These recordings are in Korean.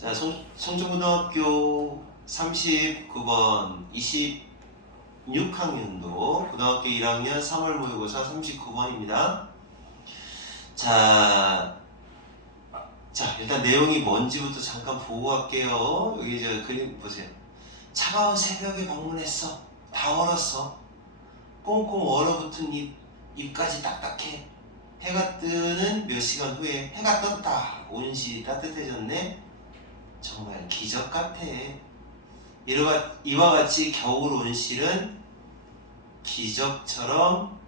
자, 성주고등학교 39번 26학년도 고등학교 1학년 3월 모의고사 39번입니다. 자, 일단 내용이 뭔지부터 잠깐 보고 갈게요. 여기 저 그림 보세요. 차가운 새벽에 방문했어. 다 얼었어. 꽁꽁 얼어붙은 입까지 딱딱해. 해가 뜨는 몇 시간 후에 해가 떴다. 온실이 따뜻해졌네. 정말 기적 같아. 이와 같이 겨울 온실은 기적처럼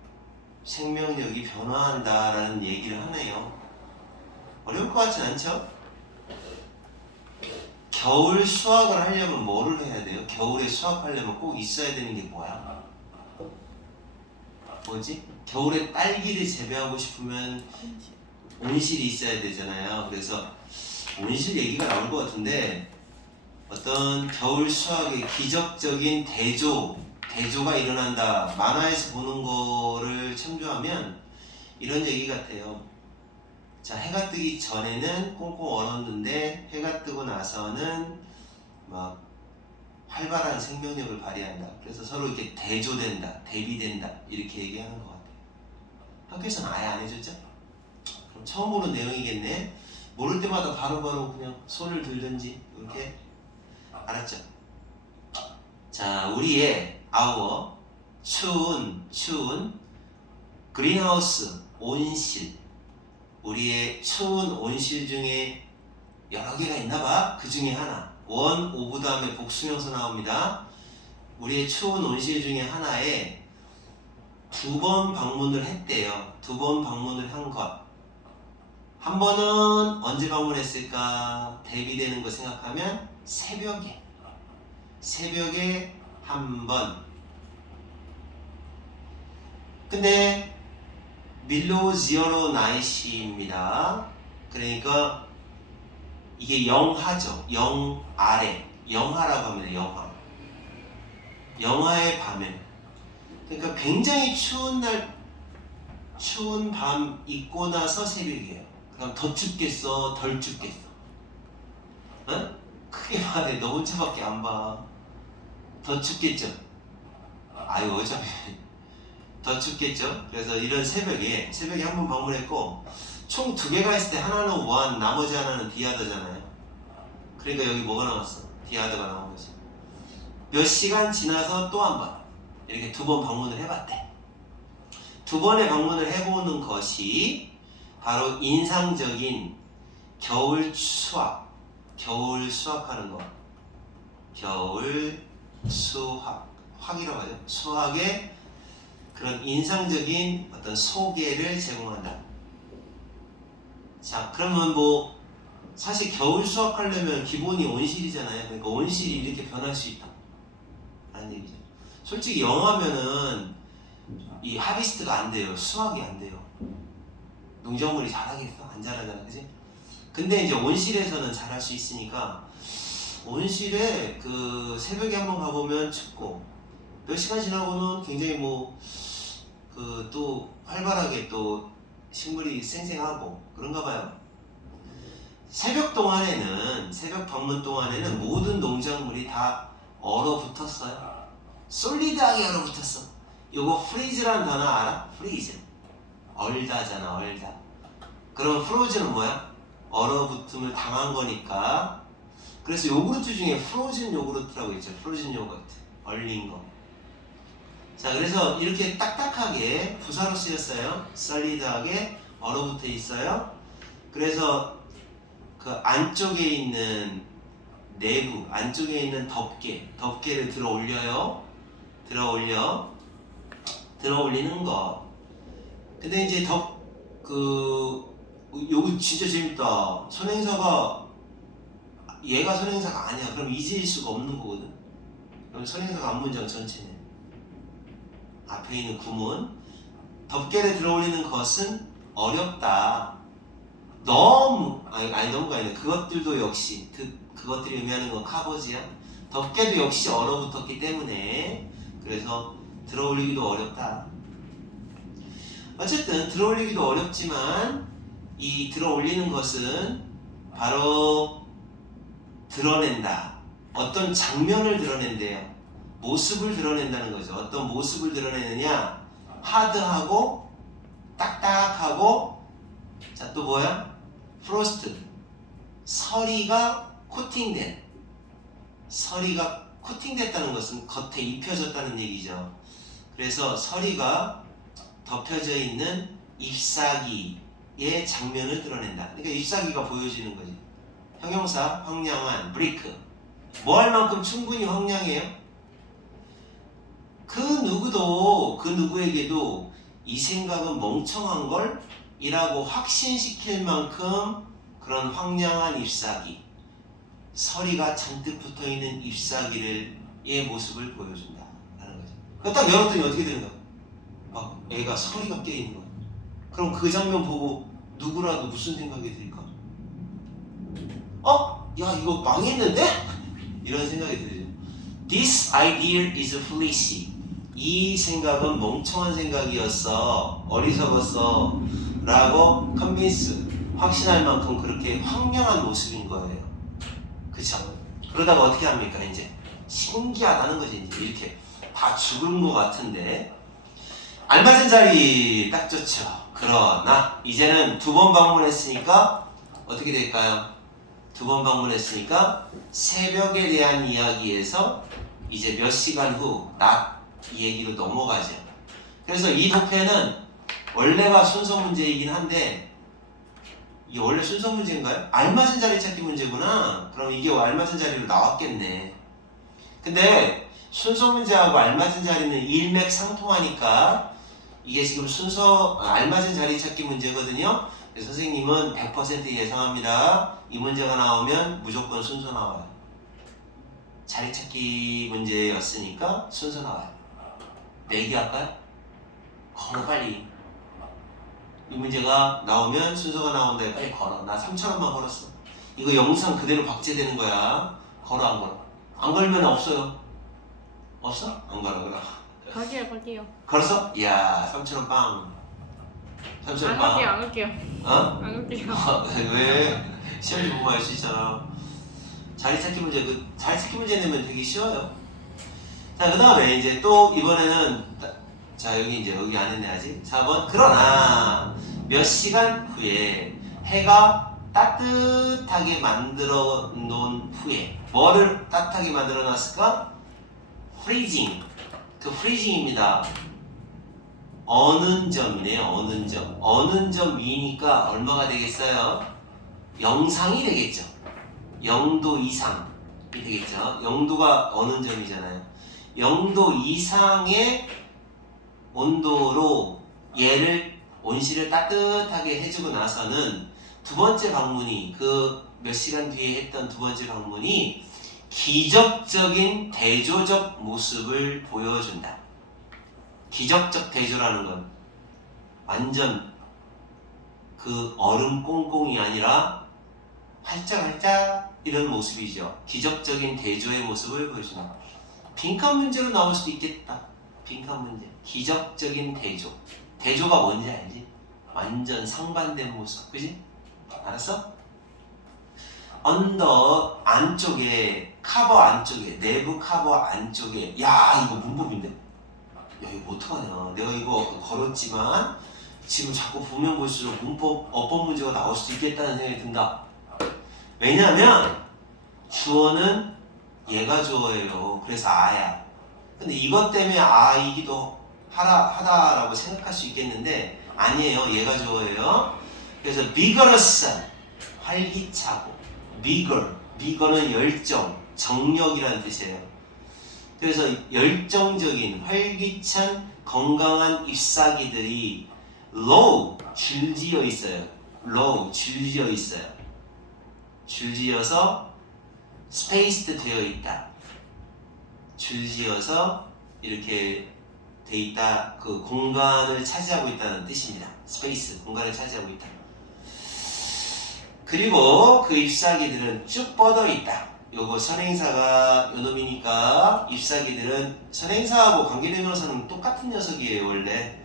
생명력이 변화한다라는 얘기를 하네요. 어려울 것 같진 않죠? 겨울 수확을 하려면 뭐를 해야 돼요? 겨울에 수확하려면 꼭 있어야 되는 게 뭐야? 뭐지? 겨울에 딸기를 재배하고 싶으면 온실이 있어야 되잖아요. 그래서 온실 얘기가 나올 것 같은데 어떤 겨울 수확의 기적적인 대조가 일어난다. 만화에서 보는 거를 참조하면 이런 얘기 같아요. 자, 해가 뜨기 전에는 꽁꽁 얼었는데 해가 뜨고 나서는 막 활발한 생명력을 발휘한다. 그래서 서로 이렇게 대조된다, 대비된다 이렇게 얘기하는 것 같아요. 학교에서는 아예 안 해줬죠? 그럼 처음 보는 내용이겠네. 모를 때마다 바로바로 그냥 손을 들든지 이렇게. 알았죠? 자, 우리의 our 추운 그린하우스 온실, 우리의 추운 온실 중에 여러 개가 있나봐. 그 중에 하나, 원 오브 다음에 복수명사 나옵니다. 우리의 추운 온실 중에 하나에 2번 방문을 했대요. 2번 방문을 한 것. 한 번은 언제 방문했을까? 대비되는 거 생각하면 새벽에 한 번. 근데 밀로지어로 나이시입니다. 그러니까 이게 영하죠. 영아래 영하라고 합니다. 영하의 밤에. 그러니까 굉장히 추운 날, 추운 밤 있고 나서 새벽이에요. 그럼 더 춥겠어, 덜 춥겠어? 어? 크게 말해. 너 혼자밖에 안 봐. 더 춥겠죠? 아유, 어차피 더 춥겠죠? 그래서 이런 새벽에 한 번 방문했고, 총 2개가 있을 때 하나는 원, 나머지 하나는 디아더잖아요. 그러니까 여기 뭐가 나왔어? 디아더가 나온 거지. 몇 시간 지나서 또 한 번 이렇게 2번 방문을 해봤대. 2번의 방문을 해보는 것이 바로 인상적인 겨울 수확하는 거. 겨울 수확이라고 하죠. 수확의 그런 인상적인 어떤 소개를 제공한다. 자, 그러면 뭐 사실 겨울 수확하려면 기본이 온실이잖아요. 그러니까 온실이 이렇게 변할 수 있다 라는 얘기죠. 솔직히 영하면은 이 하비스트가 안 돼요. 수확이 안 돼요. 농작물이 잘하겠어? 안 잘하잖아, 그지? 근데 이제 온실에서는 잘할 수 있으니까, 온실에 그 새벽에 한번 가보면 춥고 몇 시간 지나고는 굉장히 뭐 그 또 활발하게 또 식물이 쌩쌩하고 그런가 봐요. 새벽 방문 동안에는 모든 농작물이 다 얼어붙었어요. 솔리드하게 얼어붙었어. 요거 프리즈라는 단어 알아? 프리즈. 얼다잖아, 얼다. 그럼 프로즈는 뭐야? 얼어붙음을 당한 거니까. 그래서 요구르트 중에 프로즌 요구르트라고 있죠. 프로즌 요거트. 얼린 거. 자, 그래서 이렇게 딱딱하게 부사로 쓰였어요. 솔리드하게 얼어붙어 있어요. 그래서 그 안쪽에 있는 내부, 안쪽에 있는 덮개를 들어 올리는 거. 근데 이제 요거 진짜 재밌다. 얘가 선행사가 아니야. 그럼 이제일 수가 없는 거거든. 그럼 선행사가 앞문장 전체네. 앞에 있는 구문. 덮개를 들어 올리는 것은 어렵다. 너무가 아니라 그것들도 역시 그것들이 의미하는 건 카버지야. 덮개도 역시 얼어붙었기 때문에 그래서 들어 올리기도 어렵다. 어쨌든 들어 올리기도 어렵지만 이 들어 올리는 것은 바로 드러낸다. 어떤 장면을 드러낸대요. 모습을 드러낸다는 거죠. 어떤 모습을 드러내느냐? 하드하고 딱딱하고 자 또 뭐야? 프로스트. 서리가 코팅된. 서리가 코팅됐다는 것은 겉에 입혀졌다는 얘기죠. 그래서 서리가 덮여져 있는 잎사귀의 장면을 드러낸다. 그러니까 잎사귀가 보여지는 거지. 형용사 황량한 브리크. 뭐 할 만큼 충분히 황량해요. 그 누구에게도 이 생각은 멍청한 걸 이라고 확신시킬 만큼 그런 황량한 잎사귀, 서리가 잔뜩 붙어있는 잎사귀의 모습을 보여준다 라는 거죠. 딱 열었더니 어떻게 되는 거야? 막 애가 서리가 껴있는 거야. 그럼 그 장면 보고 누구라도 무슨 생각이 들까? 야 이거 망했는데? 이런 생각이 들죠. This idea is foolish. 이 생각은 멍청한 생각이었어. 어리석었어. 라고 convince, 확신할 만큼 그렇게 황량한 모습인 거예요. 그쵸? 그러다가 어떻게 합니까? 이제 신기하다는 거지. 이제 이렇게 다 죽은 것 같은데 알맞은 자리 딱 좋죠. 그러나 이제는 두 번 방문했으니까 어떻게 될까요? 두 번 방문했으니까 새벽에 대한 이야기에서 이제 몇 시간 후 낮 이 얘기로 넘어가죠. 그래서 이 독해는 원래가 순서 문제이긴 한데 이게 원래 순서 문제인가요? 알맞은 자리 찾기 문제구나. 그럼 이게 알맞은 자리로 나왔겠네. 근데 순서 문제하고 알맞은 자리는 일맥상통하니까 이게 지금 순서 알맞은 자리 찾기 문제거든요. 선생님은 100% 예상합니다. 이 문제가 나오면 무조건 순서 나와요. 자리 찾기 문제였으니까 순서 나와요. 내기할까요? 걸어 빨리. 이 문제가 나오면 순서가 나온다. 빨리 걸어. 나 3,000원만 걸었어. 이거 영상 그대로 박제되는 거야. 걸어 안 걸어? 안 걸면 없어요. 없어? 안 걸어 그럼. 걸게요. 걸었어? 이야 3,000원 빵. 3,000원 빵. 안 걸게요. 어? 안 걸게요. 왜? 시험 보고 할 수 있잖아. 자리 찾기 문제, 자리 찾기 문제 내면 되게 쉬워요. 자, 그 다음에 이제 또 이번에는 자 여기 이제 여기 안 했네 아직. 4번. 그러나 몇 시간 후에 해가 따뜻하게 만들어 놓은 후에 뭐를 따뜻하게 만들어 놨을까? freezing. 그 freezing입니다. 어는 점이네요. 어는 점. 어는 점이니까 얼마가 되겠어요? 영상이 되겠죠. 0도 이상이 되겠죠. 0도가 어는 점이잖아요. 0도 이상의 온도로 얘를 온실을 따뜻하게 해주고 나서는 두 번째 방문이 그 몇 시간 뒤에 했던 두 번째 방문이 기적적인 대조적 모습을 보여준다. 기적적 대조라는 건 완전 그 얼음 꽁꽁이 아니라 활짝활짝 이런 모습이죠. 기적적인 대조의 모습을 보여준다. 빈칸 문제로 나올 수도 있겠다. 빈칸 문제. 기적적인 대조. 대조가 뭔지 알지? 완전 상반된 모습. 그지? 알았어? 언더 안쪽에 카버 안쪽에 내부 카버 안쪽에 야 이거 문법인데? 야 이거 어떡하냐. 내가 이거 걸었지만 지금 자꾸 보면 볼수록 문법 어법 문제가 나올 수도 있겠다는 생각이 든다. 왜냐면 주어는 얘가 주어예요. 그래서 아야. 근데 이것 때문에 아이기도 하다라고 생각할 수 있겠는데 아니에요. 얘가 주어예요. 그래서 vigorous 활기차고 vigor는 열정, 정력이라는 뜻이에요. 그래서 열정적인 활기찬 건강한 잎사귀들이 low 줄지어 있어요. low 줄지어 있어요. 줄지어서 spaced 되어 있다. 줄지어서 이렇게 돼 있다. 그 공간을 차지하고 있다는 뜻입니다. 스페이스, 공간을 차지하고 있다. 그리고 그 잎사귀들은 쭉 뻗어 있다. 요거 선행사가 요놈이니까 잎사귀들은 선행사하고 관계대명사는 똑같은 녀석이에요. 원래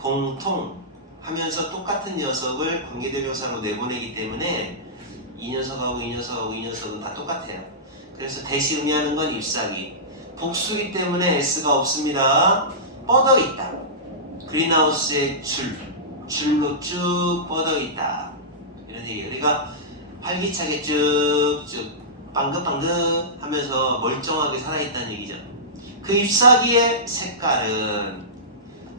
공통 하면서 똑같은 녀석을 관계대명사로 내보내기 때문에 이 녀석하고 이 녀석하고 이 녀석은 다 똑같아요. 그래서 대시 의미하는 건 잎사귀. 복수기 때문에 S가 없습니다. 뻗어 있다. 그린하우스의 줄로 쭉 뻗어 있다. 이런 얘기예요. 그러니까 활기차게 쭉쭉 방긋방긋 하면서 멀쩡하게 살아있다는 얘기죠. 그 잎사귀의 색깔은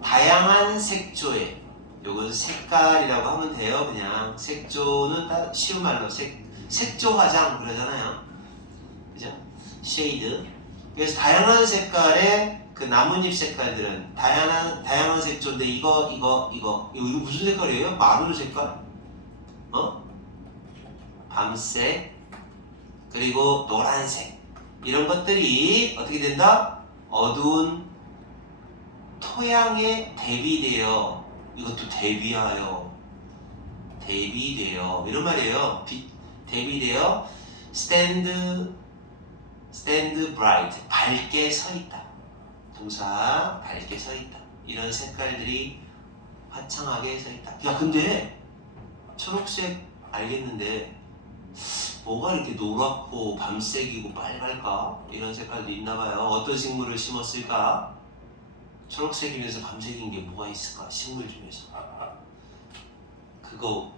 다양한 색조의, 요건 색깔이라고 하면 돼요. 그냥 색조는 쉬운 말로 색조 화장 그러잖아요. 그죠? 쉐이드. 그래서 다양한 색깔의 그 나뭇잎 색깔들은 다양한 색조인데 이거 무슨 색깔이에요? 마른 색깔? 밤색, 그리고 노란색, 이런 것들이 어떻게 된다? 어두운 토양에 대비되어, 이것도 대비하여, 이런 말이에요. 대비되어 stand bright, 밝게 서 있다. 동사 밝게 서 있다. 이런 색깔들이 화창하게 서 있다. 야, 근데 초록색 알겠는데 뭐가 이렇게 노랗고 밤색이고 빨갈까? 이런 색깔도 있나봐요. 어떤 식물을 심었을까? 초록색이면서 밤색인 게 뭐가 있을까? 식물 중에서. 그거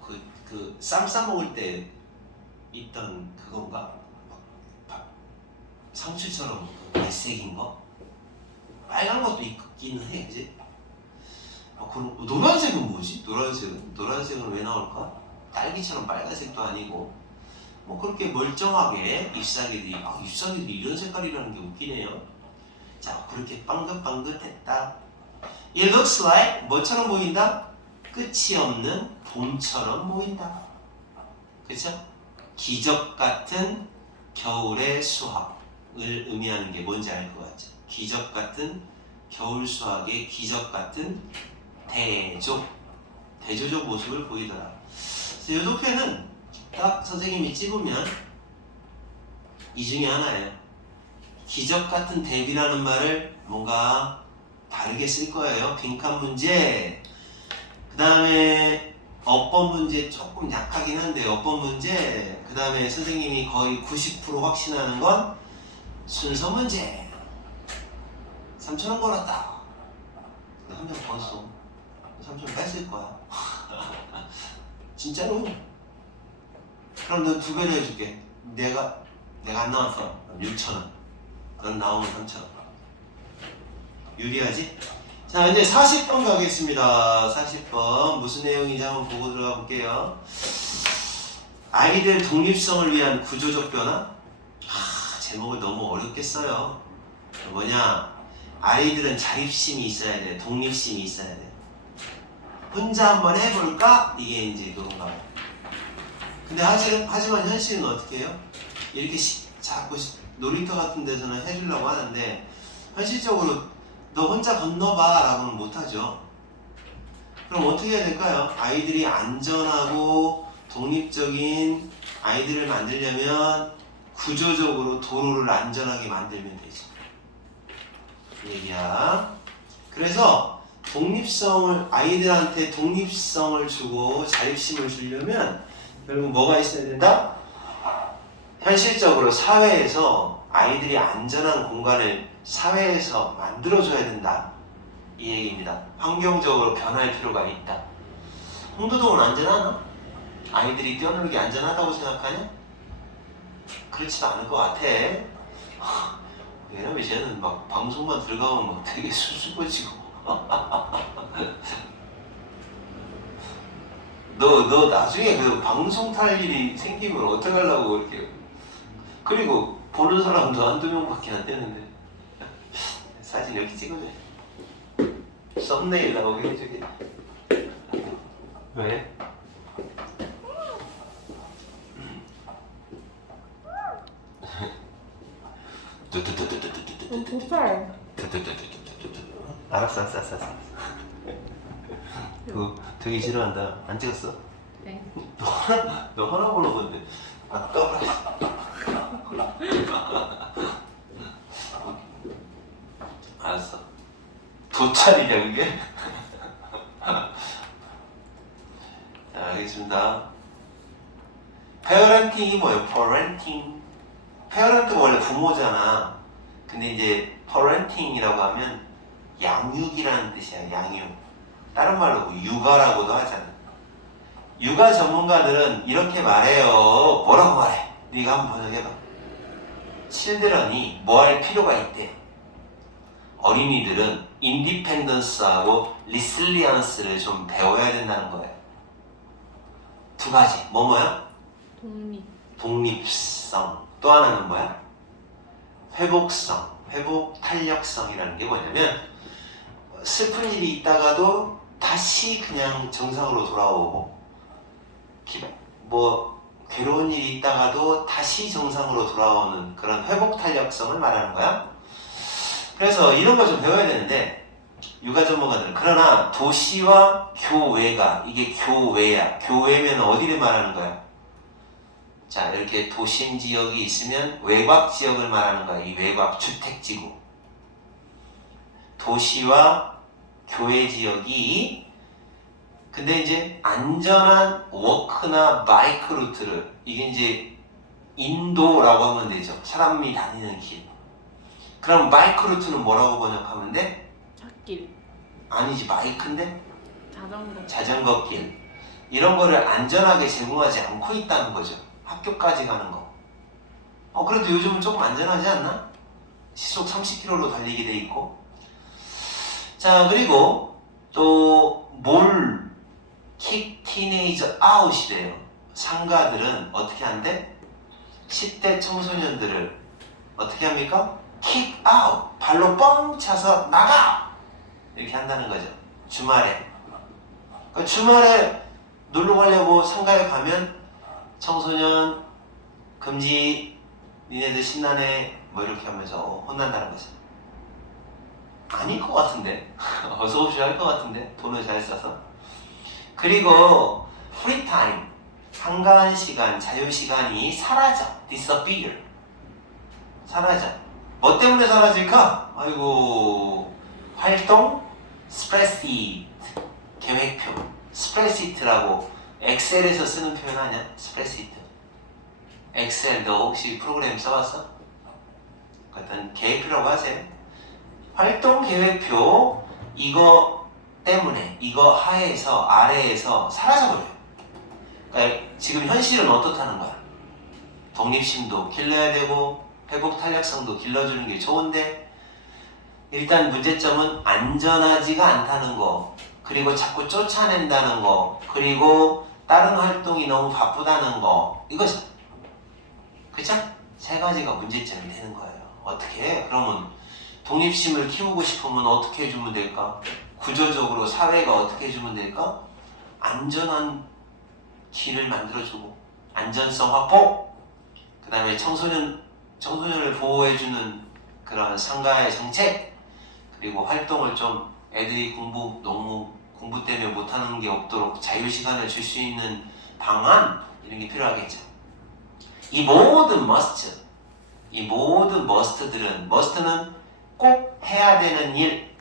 쌈 싸먹을 때 있던 그건가? 상추처럼 갈색인 거? 빨간 것도 있기는 해, 그지? 그럼 노란색은 뭐지? 노란색은 왜 나올까? 딸기처럼 빨간색도 아니고 뭐 그렇게 멀쩡하게 잎사귀들이 이런 색깔이라는 게 웃기네요. 자, 그렇게 빵긋빵긋했다. It looks like 뭐처럼 보인다? 끝이 없는 봄처럼 보인다. 그렇죠? 기적 같은 겨울의 수확을 의미하는 게 뭔지 알 것 같죠? 기적 같은 겨울 수확의 기적 같은 대조적 모습을 보이더라. 그래서 이 도표는 딱 선생님이 찝으면 이 중에 하나예요. 기적 같은 대비라는 말을 뭔가 다르게 쓸 거예요. 빈칸 문제. 그 다음에 어법 문제 조금 약하긴 한데 어법 문제. 그 다음에 선생님이 거의 90% 확신하는 건 순서 문제. 3,000원 걸었다. 한 명 벌었어. 3,000원 뺐을 거야. 진짜로. 그럼 너 2배로 해줄게. 내가 안 나왔어. 6,000원. 넌 나오면 3,000원. 유리하지? 자, 이제 40번 가겠습니다. 40번. 무슨 내용인지 한번 보고 들어가 볼게요. 아이들 독립성을 위한 구조적 변화? 제목을 너무 어렵게 써요. 뭐냐? 아이들은 자립심이 있어야 돼. 독립심이 있어야 돼. 혼자 한번 해볼까? 이게 이제 그런가 봐요. 근데 하지만 현실은 어떻게 해요? 이렇게 자꾸 놀이터 같은 데서는 해주려고 하는데 현실적으로 너 혼자 건너봐 라고는 못하죠. 그럼 어떻게 해야 될까요? 아이들이 안전하고 독립적인 아이들을 만들려면 구조적으로 도로를 안전하게 만들면 되죠. 얘기야. 그래서 아이들한테 독립성을 주고 자립심을 주려면 결국 뭐가 있어야 된다? 현실적으로 사회에서 아이들이 안전한 공간을 사회에서 만들어줘야 된다. 이 얘기입니다. 환경적으로 변할 필요가 있다. 홍도동은 안전하나? 아이들이 뛰어놀기 안전하다고 생각하냐? 그렇지도 않을 것 같아. 왜냐면 쟤는 막 방송만 들어가면 막 되게 수줍어지고. 너 나중에 그 방송 탈 일이 생기면 어떡하려고 그렇게. 그리고 보는 사람도 한두 명밖에 안 되는데. 사진 이렇게 찍어줘. 썸네일 나오게 해주게. 왜? 도살. 알았어. 그거 되게 싫어한다. 안 찍었어? 네. 너 하나 보는 건데. 떠버렸어. 알았어. 도찰이냐 그게? 자, 알겠습니다. Parent parenting이 뭐예요? parenting. parent가 원래 부모잖아. 근데 이제 parenting이라고 하면 양육이라는 뜻이야. 양육. 다른 말로 뭐 육아라고도 하잖아. 육아 전문가들은 이렇게 말해요. 뭐라고 말해? 네가 한번 번역해봐. children이 뭐 할 필요가 있대. 어린이들은 인디펜던스하고 리실리언스를 좀 배워야 된다는 거예요. 두 가지. 뭐야? 독립성. 또 하나는 뭐야? 회복성. 회복 탄력성이라는 게 뭐냐면 슬픈 일이 있다가도 다시 그냥 정상으로 돌아오고 뭐 괴로운 일이 있다가도 다시 정상으로 돌아오는 그런 회복 탄력성을 말하는 거야. 그래서 이런 거 좀 배워야 되는데 육아 전문가들은 그러나 도시와 교외가 이게 교외야. 교외면 어디를 말하는 거야? 자 이렇게 도심 지역이 있으면 외곽 지역을 말하는 거야. 이 외곽 주택지구. 도시와 교외 지역이 근데 이제 안전한 워크나 바이크 루트를 이게 이제 인도라고 하면 되죠. 사람이 다니는 길. 그럼 바이크 루트는 뭐라고 번역하면 돼? 찻길. 아니지 바이크인데? 자전거 길. 이런 거를 안전하게 제공하지 않고 있다는 거죠. 학교까지 가는 거. 그래도 요즘은 조금 안전하지 않나? 시속 30km로 달리게 돼 있고. 자 그리고 또 뭘 킥 티네이저 아웃이래요. 상가들은 어떻게 한대? 10대 청소년들을 어떻게 합니까? 킥 아웃. 발로 뻥 차서 나가! 이렇게 한다는 거죠. 주말에. 그러니까 주말에 놀러 가려고 상가에 가면 청소년 금지 니네들 신나네 뭐 이렇게 하면서 혼난다는 거죠. 아닐 것 같은데 어서 옵쇼 할 것 같은데 돈을 잘 써서. 그리고 프리타임 한가한 시간 자유시간이 사라져. disappear 사라져. 뭐 때문에 사라질까? 아이고 활동 스프레시트 계획표. 스프레시트라고 엑셀에서 쓰는 표현 아니야? 스프레시트. 엑셀 너 혹시 프로그램 써봤어? 어떤 계획표라고 하세요. 활동 계획표 이거 때문에 이거 하에서 아래에서 사라져버려요. 그러니까 지금 현실은 어떻다는 거야? 독립심도 길러야 되고 회복 탄력성도 길러주는 게 좋은데 일단 문제점은 안전하지가 않다는 거, 그리고 자꾸 쫓아낸다는 거, 그리고 다른 활동이 너무 바쁘다는 거, 이거죠. 그쵸? 세 가지가 문제점이 되는 거예요. 어떻게 해? 그러면 독립심을 키우고 싶으면 어떻게 해주면 될까? 구조적으로 사회가 어떻게 해주면 될까? 안전한 길을 만들어주고 안전성 확보, 그 다음에 청소년을 보호해주는 그런 상가의 정책, 그리고 활동을 좀 애들이 너무 공부 때문에 못하는 게 없도록 자유시간을 줄 수 있는 방안, 이런 게 필요하겠죠. 이 모든 머스트들은, 머스트는 꼭 해야 되는 일,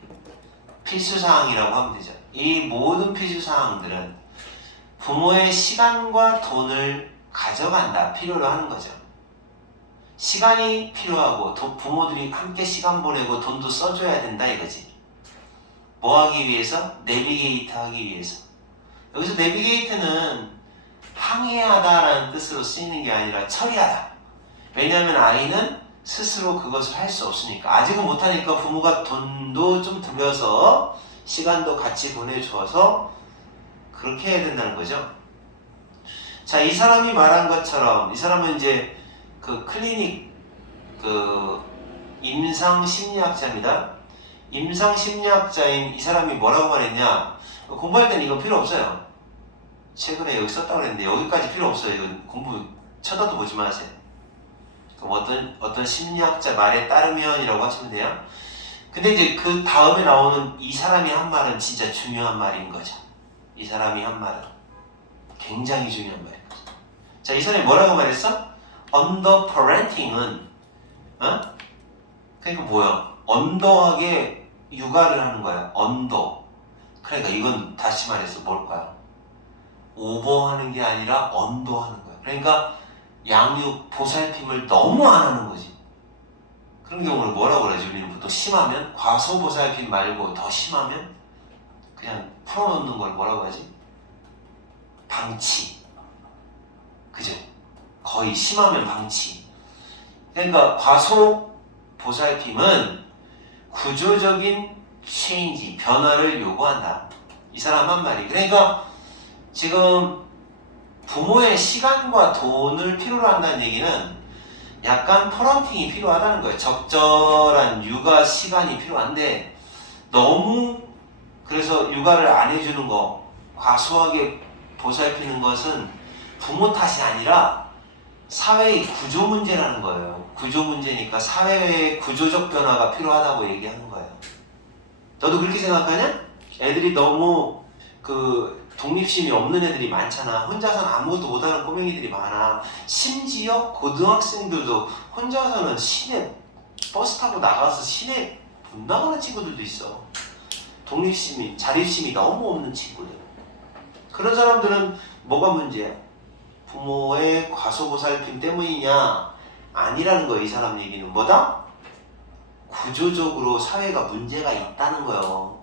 필수사항이라고 하면 되죠. 이 모든 필수사항들은 부모의 시간과 돈을 가져간다, 필요로 하는 거죠. 시간이 필요하고 부모들이 함께 시간 보내고 돈도 써줘야 된다 이거지. 뭐 하기 위해서? 내비게이트 하기 위해서. 여기서 내비게이트는 항해하다라는 뜻으로 쓰이는 게 아니라 처리하다. 왜냐하면 아이는 스스로 그것을 할 수 없으니까. 아직은 못하니까 부모가 돈도 좀 들여서 시간도 같이 보내줘서 그렇게 해야 된다는 거죠. 자, 이 사람이 말한 것처럼 이 사람은 이제 그 클리닉 임상심리학자입니다. 임상심리학자인 이 사람이 뭐라고 말했냐? 공부할 때는 이거 필요 없어요. 최근에 여기 썼다고 그랬는데 여기까지 필요 없어요. 이건 공부 쳐다도 보지 마세요. 어떤 심리학자 말에 따르면이라고 하시면 돼요. 근데 이제 그 다음에 나오는 이 사람이 한 말은 진짜 중요한 말인 거죠. 이 사람이 한 말은 굉장히 중요한 말인 거죠. 자, 이 사람이 뭐라고 말했어? 언더 parenting은 그러니까 뭐야? 언더하게 육아를 하는 거야. 언더. 그러니까 이건 다시 말해서 뭘까요? 오버하는 게 아니라 언더하는 거야. 그러니까 양육, 보살핌을 너무 안 하는 거지. 그런 경우는 뭐라고 그러죠? 우리는 보통 심하면 과소 보살핌 말고 더 심하면 그냥 풀어놓는 걸 뭐라고 하지? 방치. 그죠? 거의 심하면 방치. 그러니까 과소 보살핌은 구조적인 체인지, 변화를 요구한다. 이 사람 한 말이. 그러니까 지금 부모의 시간과 돈을 필요로 한다는 얘기는 약간 퍼런팅이 필요하다는 거예요. 적절한 육아 시간이 필요한데 너무 그래서 육아를 안 해주는 거, 과소하게 보살피는 것은 부모 탓이 아니라 사회의 구조 문제라는 거예요. 구조 문제니까 사회의 구조적 변화가 필요하다고 얘기하는 거예요. 너도 그렇게 생각하냐? 애들이 너무 독립심이 없는 애들이 많잖아. 혼자서는 아무것도 못하는 꼬맹이들이 많아. 심지어 고등학생들도 혼자서는 시내 버스 타고 나가서 시내 못 나가는 친구들도 있어. 독립심이, 자립심이 너무 없는 친구들. 그런 사람들은 뭐가 문제야? 부모의 과소보살핌 때문이냐? 아니라는 거예요. 이 사람 얘기는 뭐다? 구조적으로 사회가 문제가 있다는 거예요.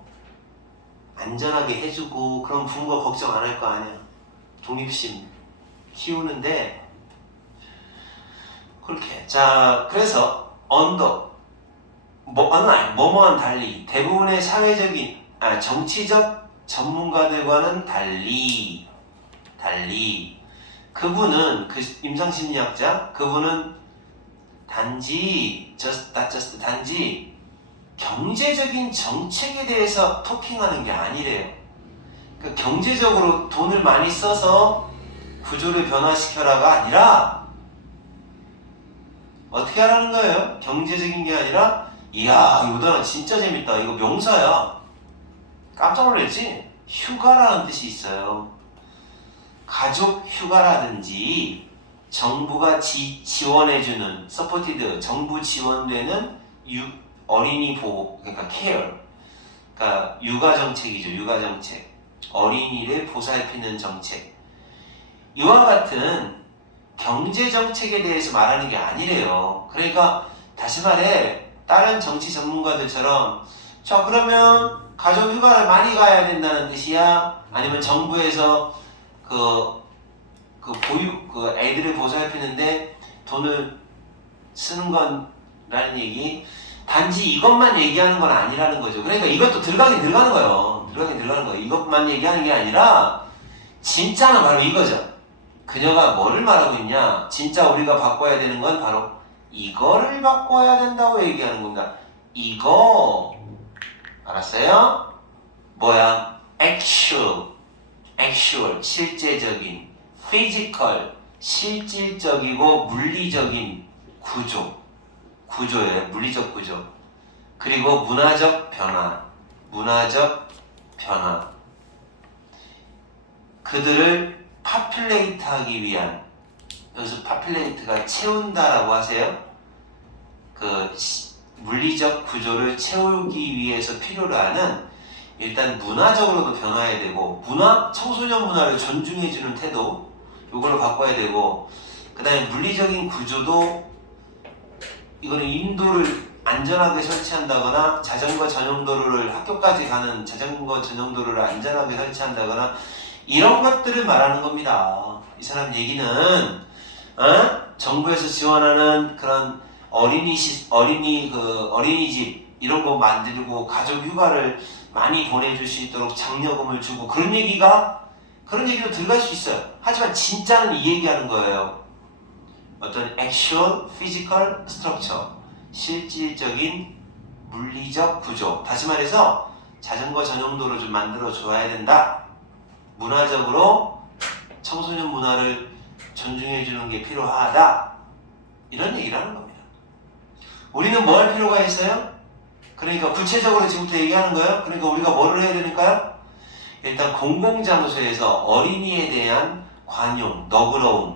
안전하게 해주고 그럼 부모가 걱정 안 할 거 아니야. 독립심 키우는데 그렇게. 자, 그래서 뭐뭐한 달리 대부분의 정치적 전문가들과는 달리 그분은 임상심리학자 그분은 단지 경제적인 정책에 대해서 토킹하는 게 아니래요. 그러니까 경제적으로 돈을 많이 써서 구조를 변화시켜라가 아니라 어떻게 하라는 거예요? 경제적인 게 아니라 이야 이거 단어 진짜 재밌다. 이거 명사야. 깜짝 놀랐지? 휴가라는 뜻이 있어요. 가족 휴가라든지 정부가 지원해주는 서포티드 정부 지원되는 어린이 보호, 그러니까 케어, 그러니까 육아 정책이죠. 육아 정책, 어린이를 보살피는 정책. 이와 같은 경제 정책에 대해서 말하는 게 아니래요. 그러니까 다시 말해 다른 정치 전문가들처럼 자 그러면 가족 휴가를 많이 가야 된다는 뜻이야? 아니면 정부에서 애들을 보살피는데 돈을 쓰는 건라는 얘기. 단지 이것만 얘기하는 건 아니라는 거죠. 그러니까 이것도 들어가긴 들어가는 거예요. 이것만 얘기하는 게 아니라 진짜는 바로 이거죠. 그녀가 뭐를 말하고 있냐? 진짜 우리가 바꿔야 되는 건 바로 이거를 바꿔야 된다고 얘기하는 겁니다. 이거 알았어요? 뭐야? actual 실제적인, physical 실질적이고 물리적인 구조예요. 물리적 구조. 그리고 문화적 변화. 그들을 파퓰레이트 하기 위한, 여기서 파퓰레이트가 채운다라고 하세요. 물리적 구조를 채우기 위해서 필요로 하는 일단 문화적으로도 변화해야 되고 청소년 문화를 존중해주는 태도 요걸 바꿔야 되고 그 다음에 물리적인 구조도 이거는 인도를 안전하게 설치한다거나 자전거 전용 도로를 학교까지 가는 자전거 전용 도로를 안전하게 설치한다거나 이런 것들을 말하는 겁니다. 이 사람 얘기는 정부에서 지원하는 그런 어린이집 이런 거 만들고 가족 휴가를 많이 보내줄 수 있도록 장려금을 주고 그런 얘기도 들어갈 수 있어요. 하지만 진짜는 이 얘기하는 거예요. 어떤 actual physical structure 실질적인 물리적 구조. 다시 말해서 자전거 전용도로 좀 만들어 줘야 된다. 문화적으로 청소년 문화를 존중해 주는 게 필요하다. 이런 얘기를 하는 겁니다. 우리는 뭐 할 필요가 있어요? 그러니까 구체적으로 지금부터 얘기하는 거예요. 그러니까 우리가 뭐를 해야 되니까요? 일단 공공장소에서 어린이에 대한 관용, 너그러움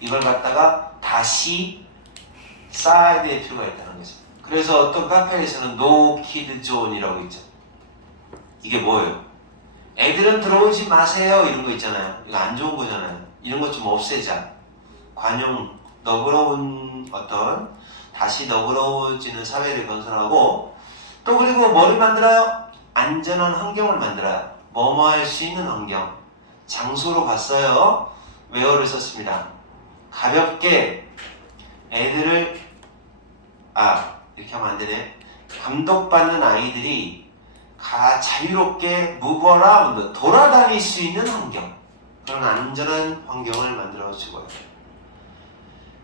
이걸 갖다가 다시 쌓아야 될 필요가 있다는 거죠. 그래서 어떤 카페에서는 No Kid Zone이라고 있죠. 이게 뭐예요? 애들은 들어오지 마세요 이런 거 있잖아요. 이거 안 좋은 거잖아요. 이런 것 좀 없애자. 관용, 너그러운 어떤 다시 너그러워지는 사회를 건설하고 또 그리고 뭐를 만들어요? 안전한 환경을 만들어요. 뭐뭐 할 수 있는 환경. 장소로 갔어요. where를 썼습니다. 가볍게 애들을 이렇게 하면 안 되네. 감독받는 아이들이 자유롭게 move 돌아다닐 수 있는 환경. 그런 안전한 환경을 만들어 주고요.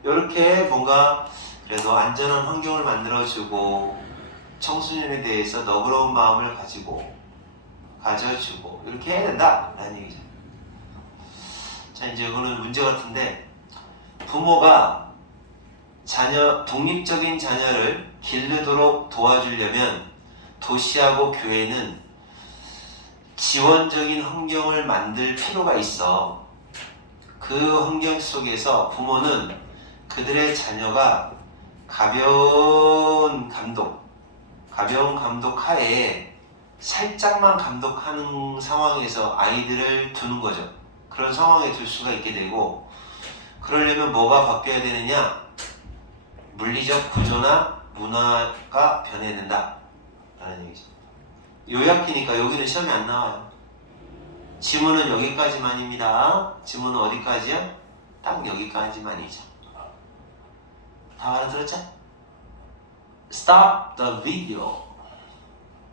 이렇게 뭔가 그래도 안전한 환경을 만들어 주고 청소년에 대해서 너그러운 마음을 가져주고 이렇게 해야 된다 라는 얘기죠. 자, 이제 이거는 문제 같은데 부모가 독립적인 자녀를 기르도록 도와주려면 도시하고 교회는 지원적인 환경을 만들 필요가 있어. 그 환경 속에서 부모는 그들의 자녀가 가벼운 감독 하에 살짝만 감독하는 상황에서 아이들을 두는 거죠. 그런 상황에 둘 수가 있게 되고, 그러려면 뭐가 바뀌어야 되느냐? 물리적 구조나 문화가 변해야 된다 라는 얘기죠. 요약이니까 여기는 시험에 안 나와요. 지문은 여기까지만입니다. 지문은 어디까지요? 딱 여기까지만이죠. 다 알아들었죠? Stop the video.